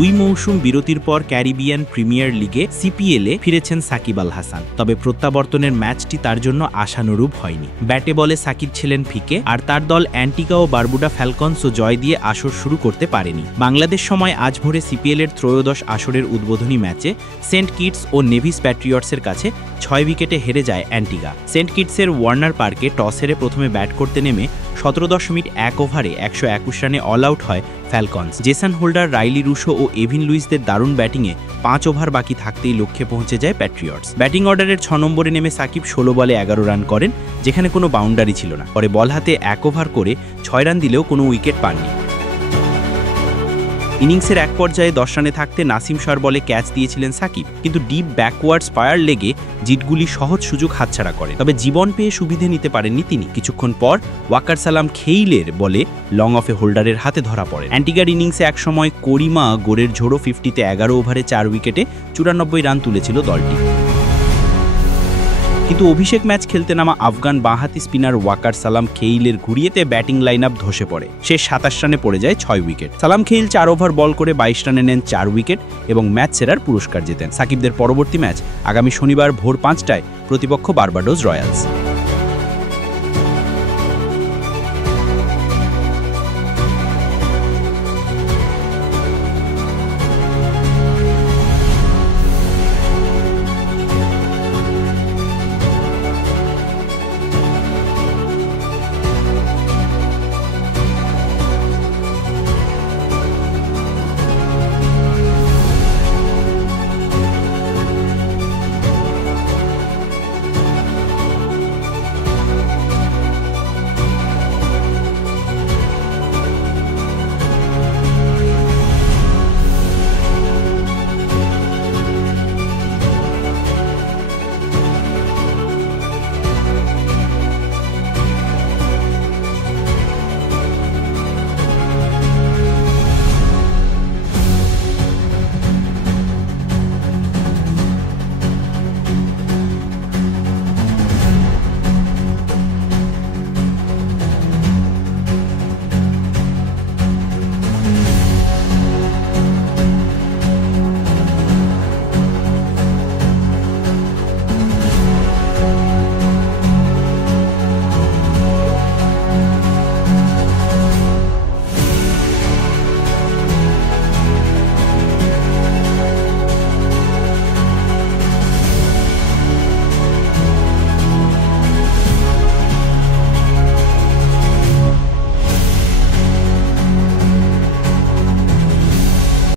2 মৌসুম বিরতির পর ক্যারিবিয়ান প্রিমিয়ার লিগে সিপিএলে ফিরেছেন সাকিব আল হাসান। তবে প্রত্যাবর্তনের ম্যাচটি তার জন্য আশানুরূপ হয়নি। ব্যাটে বলে সাকিব ছিলেন ফিকে, আর তার দল অ্যান্টিগা ও বারবুডা ফ্যালকনসও জয় দিয়ে আসর শুরু করতে পারেনি। বাংলাদেশ সময় আজ ভোরে সিপিএলের ত্রয়োদশ আসরের উদ্বোধনী ম্যাচে সেন্ট কিটস ও নেভিস প্যাট্রিয়টসের কাছে 6 উইকেটে হেরে যায় অ্যান্টিগা। সেন্ট কিটসের ওয়ার্নার পার্কে টস হেরে প্রথমে ব্যাট করতে নেমে 17.1 ওভারে 121 রানে অল আউট হয় Falcons. Jason Holder, Rilee Rossouw ও এভিন লুইসদের দারুণ ব্যাটিংয়ে 5 ওভার বাকি থাকতেই লক্ষ্যে পৌঁছে যায় প্যাট্রিয়টস। ব্যাটিং অর্ডারের 6 নম্বরে নেমে সাকিব 16 বলে 11 রান করেন, যেখানে কোনো বাউন্ডারি ছিল না। পরে বল হাতে 1 ওভার করে 6 রান দিলেও কোনো উইকেট পাননি। ইনিংসের এক পর্যায়ে 10 রানে থাকতে নাসিম শাহর বলে ক্যাচ দিয়েছিলেন সাকিব, কিন্তু ডিপ ব্যাকওয়ার্ডস ফায়ার লেগে জিতগুলি সহজ সুযোগ হাতছাড়া করেন। তবে জীবন পেয়ে সুবিধে নিতে পারেননি তিনি। কিছুক্ষণ পর ওয়াকার সালাম খেইলের বলে লং অফে হোল্ডারের হাতে ধরা পড়ে। অ্যান্টিগার ইনিংসে একসময় করিমা গোরের ঝোড়ো 50-তে 11 ওভারে 4 উইকেটে 94 রান তুলেছিল দলটি। কিন্তু অভিষেক ম্যাচ খেলতে নামা আফগান বাঁহাতি স্পিনার ওয়াকার সালাম খেইলের ঘুরিয়েতে ব্যাটিং লাইন আপ ধসে পড়ে। সে 27 রানে পড়ে যায় 6 উইকেট। সালাম খেইল 4 ওভার বল করে 22 রানে নেন 4 উইকেট এবং ম্যাচ সেরার পুরস্কার জেতেন। সাকিবদের পরবর্তী ম্যাচ আগামী শনিবার ভোর 5টায়, প্রতিপক্ষ বার্বাডোস রয়্যালস।